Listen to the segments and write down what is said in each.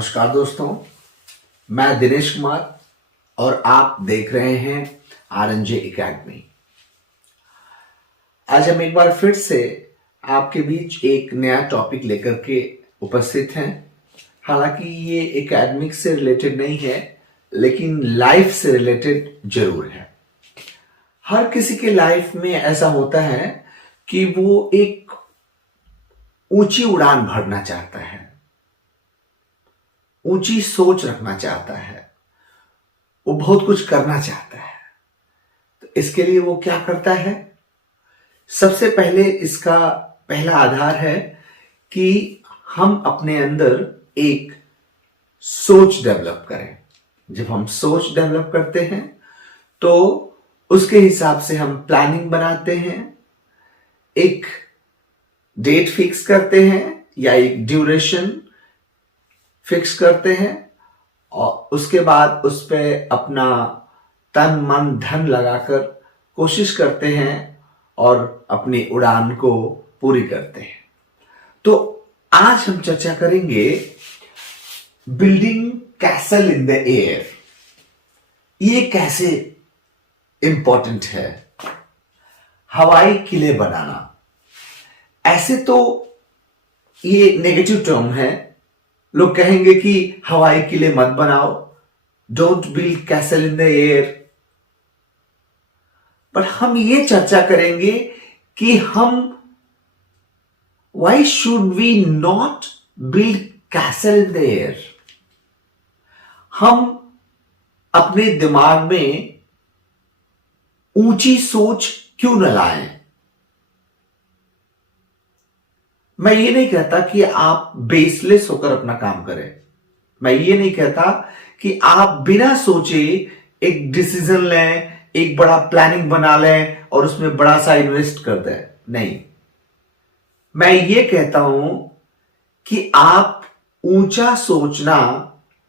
नमस्कार दोस्तों, मैं दिनेश कुमार और आप देख रहे हैं RNJ एकेडमी। आज हम एक बार फिर से आपके बीच एक नया टॉपिक लेकर के उपस्थित हैं। हालांकि ये एकेडमिक से रिलेटेड नहीं है, लेकिन लाइफ से रिलेटेड जरूर है। हर किसी के लाइफ में ऐसा होता है कि वो एक ऊंची उड़ान भरना चाहता है, ऊंची सोच रखना चाहता है, वो बहुत कुछ करना चाहता है। तो इसके लिए वो क्या करता है? सबसे पहले इसका पहला आधार है कि हम अपने अंदर एक सोच डेवलप करें। जब हम सोच डेवलप करते हैं तो उसके हिसाब से हम प्लानिंग बनाते हैं, एक डेट फिक्स करते हैं या एक ड्यूरेशन फिक्स करते हैं और उसके बाद उस पर अपना तन मन धन लगाकर कोशिश करते हैं और अपनी उड़ान को पूरी करते हैं। तो आज हम चर्चा करेंगे building castle in the air. ये कैसे इंपॉर्टेंट है? हवाई किले बनाना, ऐसे तो ये नेगेटिव टर्म है। लोग कहेंगे कि हवाई किले मत बनाओ, don't build castle in the air. पर हम ये चर्चा करेंगे कि हम why should we not build castle in the air. हम अपने दिमाग में ऊंची सोच क्यों न लाएं? मैं ये नहीं कहता कि आप बेसलेस होकर अपना काम करें। मैं ये नहीं कहता कि आप बिना सोचे एक डिसीजन लें, एक बड़ा प्लानिंग बना लें और उसमें बड़ा सा इन्वेस्ट कर दें। नहीं, मैं ये कहता हूं कि आप ऊंचा सोचना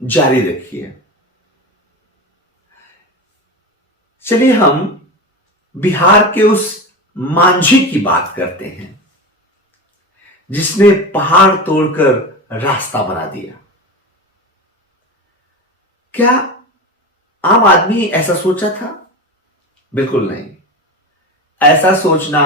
जारी रखिए। चलिए हम बिहार के उस मांझी की बात करते हैं जिसने पहाड़ तोड़कर रास्ता बना दिया। क्या आम आदमी ऐसा सोचा था? बिल्कुल नहीं। ऐसा सोचना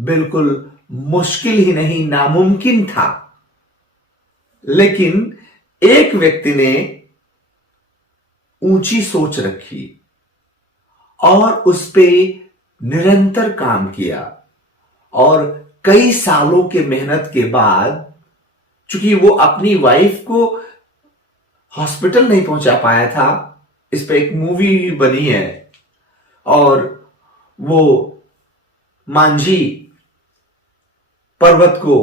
बिल्कुल मुश्किल ही नहीं, नामुमकिन था। लेकिन एक व्यक्ति ने ऊंची सोच रखी और उस पे निरंतर काम किया और कई सालों के मेहनत के बाद, चूंकि वो अपनी वाइफ को हॉस्पिटल नहीं पहुंचा पाया था, इस पे एक मूवी भी बनी है और वो मांझी पर्वत को,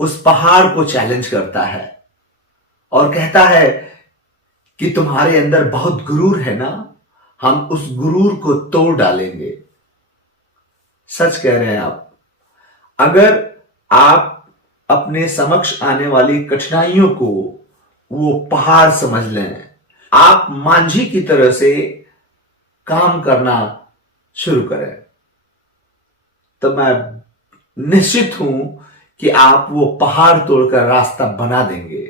उस पहाड़ को चैलेंज करता है और कहता है कि तुम्हारे अंदर बहुत गुरूर है ना, हम उस गुरूर को तोड़ डालेंगे। सच कह रहे हैं आप। अगर आप अपने समक्ष आने वाली कठिनाइयों को वो पहाड़ समझ लें, आप मांझी की तरह से काम करना शुरू करें, तो मैं निश्चित हूं कि आप वो पहाड़ तोड़कर रास्ता बना देंगे।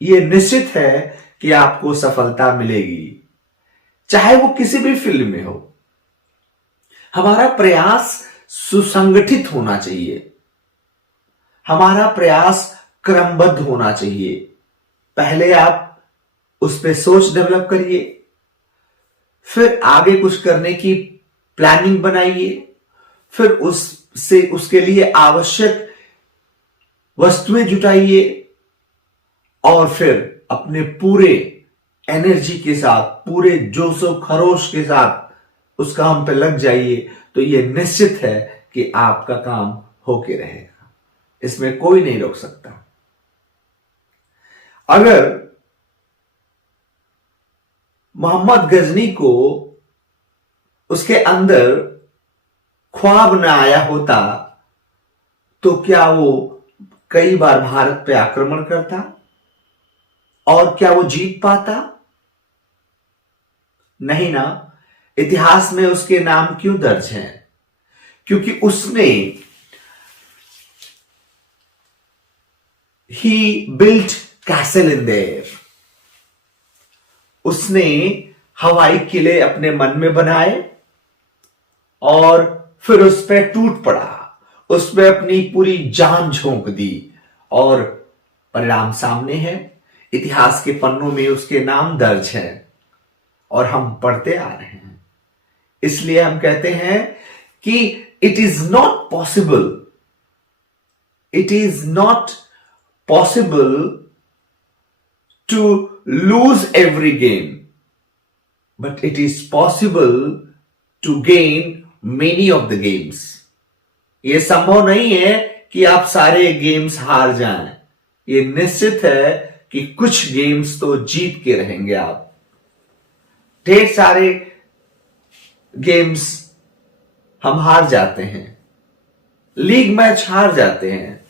ये निश्चित है कि आपको सफलता मिलेगी, चाहे वो किसी भी फील्ड में हो। हमारा प्रयास सुसंगठित होना चाहिए, हमारा प्रयास क्रमबद्ध होना चाहिए। पहले आप उस पर सोच डेवलप करिए, फिर आगे कुछ करने की प्लानिंग बनाइए, फिर उसके लिए आवश्यक वस्तुएं जुटाइए और फिर अपने पूरे एनर्जी के साथ, पूरे जोशो खरोश के साथ उस काम पे लग जाइए। तो यह निश्चित है कि आपका काम होके रहेगा, इसमें कोई नहीं रोक सकता। अगर मोहम्मद गजनी को उसके अंदर ख्वाब न आया होता तो क्या वो कई बार भारत पे आक्रमण करता और क्या वो जीत पाता? नहीं ना। इतिहास में उसके नाम क्यों दर्ज हैं? क्योंकि उसने He built castle in the air. उसने हवाई किले अपने मन में बनाए और फिर उस पर टूट पड़ा, उस पर अपनी पूरी जान झोंक दी और परिणाम सामने है। इतिहास के पन्नों में उसके नाम दर्ज है और हम पढ़ते आ रहे हैं। इसलिए हम कहते हैं कि it is not possible to lose every game, but it is possible to gain many of the games. यह संभव नहीं है कि आप सारे गेम्स हार जाएं। यह निश्चित है कि कुछ गेम्स तो जीत के रहेंगे आप। ढेर सारे गेम्स हम हार जाते हैं, लीग मैच हार जाते हैं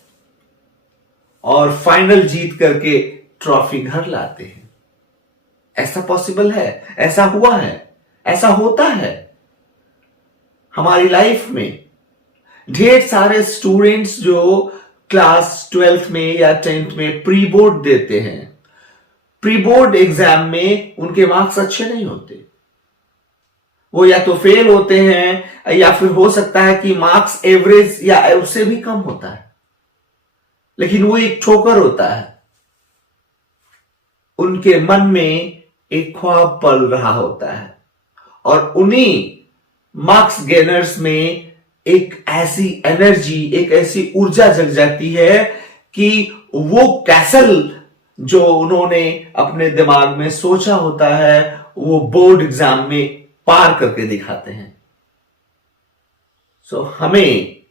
और फाइनल जीत करके ट्रॉफी घर लाते हैं। ऐसा पॉसिबल है, ऐसा हुआ है, ऐसा होता है हमारी लाइफ में। ढेर सारे स्टूडेंट्स जो क्लास 12th में या 10th में प्री बोर्ड देते हैं, प्री बोर्ड एग्जाम में उनके मार्क्स अच्छे नहीं होते, वो या तो फेल होते हैं या फिर हो सकता है कि मार्क्स एवरेज या उससे भी कम होता है, लेकिन वो एक ठोकर होता है। उनके मन में एक ख्वाब पल रहा होता है और उन्हीं मार्क्स गेनर्स में एक ऐसी एनर्जी, एक ऐसी ऊर्जा जग जाती है कि वो कैसल जो उन्होंने अपने दिमाग में सोचा होता है वो बोर्ड एग्जाम में पार करके दिखाते हैं। हमें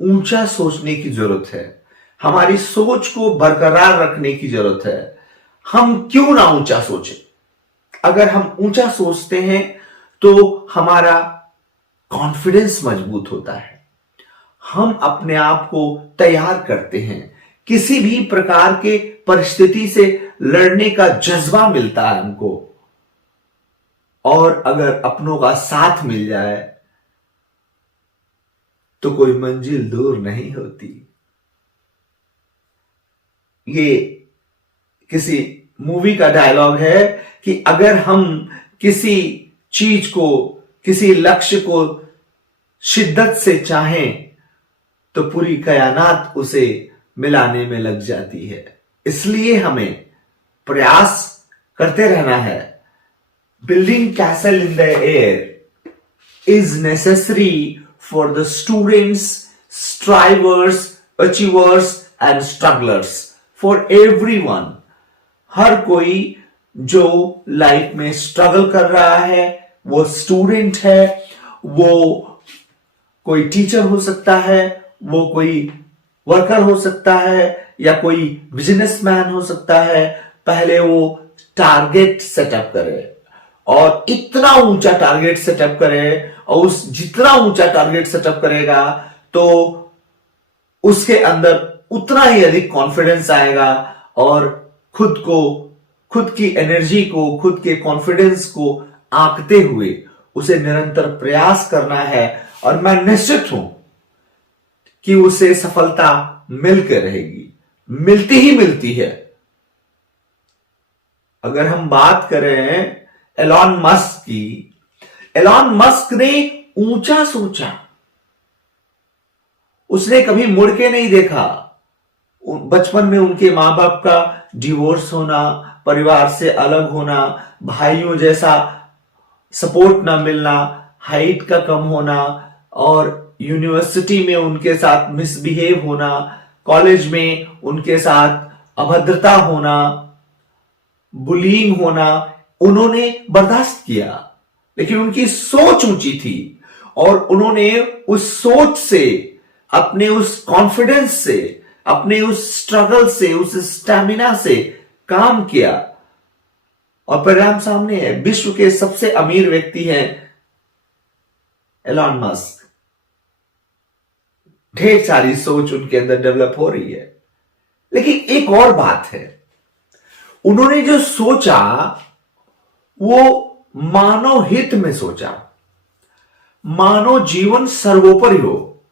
ऊंचा सोचने की जरूरत है, हमारी सोच को बरकरार रखने की जरूरत है। हम क्यों ना ऊंचा सोचें? अगर हम ऊंचा सोचते हैं तो हमारा कॉन्फिडेंस मजबूत होता है, हम अपने आप को तैयार करते हैं, किसी भी प्रकार के परिस्थिति से लड़ने का जज्बा मिलता है हमको। और अगर अपनों का साथ मिल जाए तो कोई मंजिल दूर नहीं होती। ये किसी मूवी का डायलॉग है कि अगर हम किसी चीज को, किसी लक्ष्य को शिद्दत से चाहें तो पूरी कायनात उसे मिलाने में लग जाती है। इसलिए हमें प्रयास करते रहना है। Building castle in the air is necessary for the students, strivers, achievers and strugglers, for everyone. हर कोई जो लाइफ में स्ट्रगल कर रहा है, वो स्टूडेंट है, वो कोई टीचर हो सकता है, वो कोई वर्कर हो सकता है या कोई बिजनेसमैन हो सकता है। पहले वो टारगेट सेटअप करे और इतना ऊंचा टारगेट सेटअप करे, और उस जितना ऊंचा टारगेट सेटअप करेगा तो उसके अंदर उतना ही अधिक कॉन्फिडेंस आएगा और खुद की एनर्जी को, खुद के कॉन्फिडेंस को आंकते हुए उसे निरंतर प्रयास करना है। और मैं निश्चित हूं कि उसे सफलता मिलकर रहेगी, मिलती ही मिलती है। अगर हम बात करें एलॉन मस्क की, एलॉन मस्क ने ऊंचा सोचा, उसने कभी मुड़ के नहीं देखा। बचपन में उनके मां बाप का डिवोर्स होना, परिवार से अलग होना, भाइयों जैसा सपोर्ट ना मिलना, हाइट का कम होना और यूनिवर्सिटी में उनके साथ मिसबिहेव होना, कॉलेज में उनके साथ अभद्रता होना, बुलिंग होना, उन्होंने बर्दाश्त किया। लेकिन उनकी सोच ऊंची थी और उन्होंने उस सोच से, अपने उस कॉन्फिडेंस से, अपने उस स्ट्रगल से, उस स्टैमिना से काम किया और परिणाम सामने है। विश्व के सबसे अमीर व्यक्ति हैं एलॉन मस्क। ढेर सारी सोच उनके अंदर डेवलप हो रही है। लेकिन एक और बात है, उन्होंने जो सोचा वो मानव हित में सोचा। मानव जीवन सर्वोपरि हो,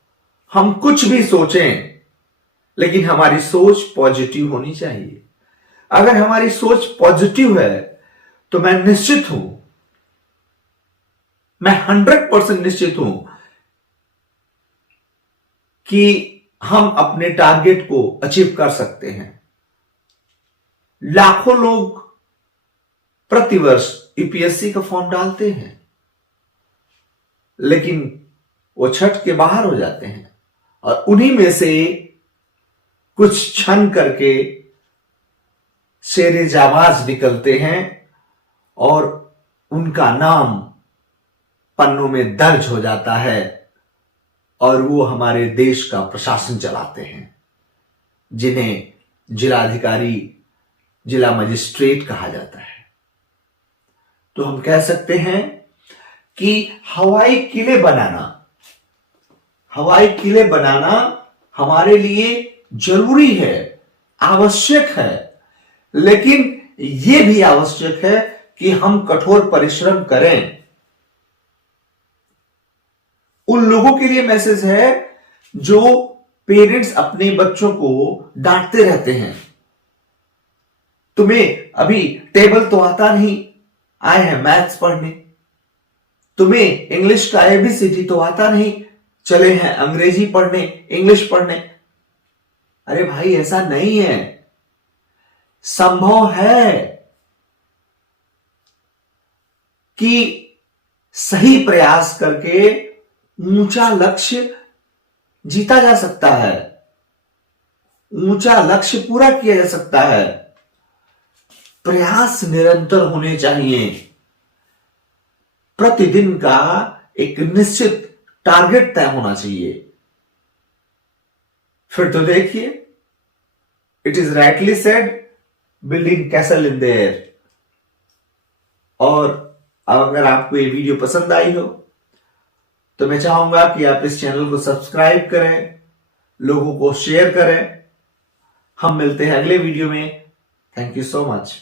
हम कुछ भी सोचें लेकिन हमारी सोच पॉजिटिव होनी चाहिए। अगर हमारी सोच पॉजिटिव है तो मैं निश्चित हूं, मैं 100% निश्चित हूं कि हम अपने टारगेट को अचीव कर सकते हैं। लाखों लोग प्रतिवर्ष यूपीएससी का फॉर्म डालते हैं, लेकिन वो छठ के बाहर हो जाते हैं और उन्हीं में से कुछ छन करके शेरे जाबाज निकलते हैं और उनका नाम पन्नों में दर्ज हो जाता है और वो हमारे देश का प्रशासन चलाते हैं, जिन्हें जिलाधिकारी, जिला मजिस्ट्रेट कहा जाता है। तो हम कह सकते हैं कि हवाई किले बनाना हमारे लिए जरूरी है, आवश्यक है, लेकिन यह भी आवश्यक है कि हम कठोर परिश्रम करें। उन लोगों के लिए मैसेज है जो पेरेंट्स अपने बच्चों को डांटते रहते हैं, तुम्हें अभी टेबल तो आता नहीं, आए हैं मैथ्स पढ़ने, तुम्हें इंग्लिश का एबीसीडी तो आता नहीं, चले हैं अंग्रेजी पढ़ने, इंग्लिश पढ़ने। अरे भाई, ऐसा नहीं है, संभव है कि सही प्रयास करके ऊंचा लक्ष्य जीता जा सकता है, ऊंचा लक्ष्य पूरा किया जा सकता है। प्रयास निरंतर होने चाहिए, प्रतिदिन का एक निश्चित टारगेट तय होना चाहिए। फिर तो देखिए, it is rightly said, building castle in the air. और अगर आपको ये वीडियो पसंद आई हो तो मैं चाहूंगा कि आप इस चैनल को सब्सक्राइब करें, लोगों को शेयर करें। हम मिलते हैं अगले वीडियो में। Thank you so much.